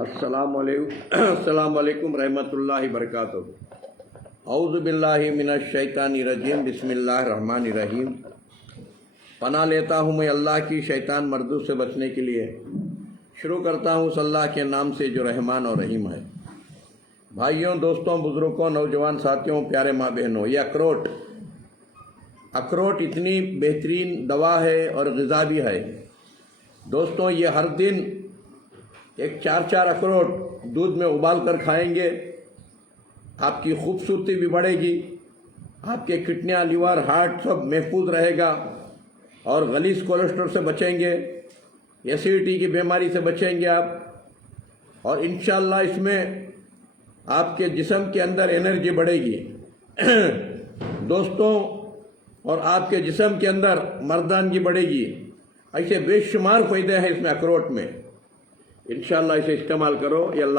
السلام علیکم رحمۃ اللہ وبرکاتہ۔ اعوذ باللہ من الشیطان الرجیم، بسم اللہ الرحمن الرحیم۔ پناہ لیتا ہوں میں اللہ کی شیطان مردود سے بچنے کے لیے۔ شروع کرتا ہوں اس اللہ کے نام سے جو رحمان اور رحیم ہے۔ بھائیوں، دوستوں، بزرگوں، نوجوان ساتھیوں، پیارے ماں بہنوں، یہ اخروٹ اتنی بہترین دوا ہے اور غذا بھی ہے۔ دوستوں، یہ ہر دن ایک 4 اخروٹ دودھ میں ابال کر کھائیں گے، آپ کی خوبصورتی بھی بڑھے گی، آپ کے کڈنیاں، لیور، ہارٹ سب محفوظ رہے گا، اور غلیظ کولیسٹرول سے بچیں گے، ایسیڈیٹی کی بیماری سے بچیں گے آپ، اور انشاءاللہ اس میں آپ کے جسم کے اندر انرجی بڑھے گی دوستوں، اور آپ کے جسم کے اندر مردانگی بڑھے گی۔ ایسے بے شمار فائدے ہیں اس میں اخروٹ میں، انشاءاللہ اسے استعمال کرو۔ یہ اللہ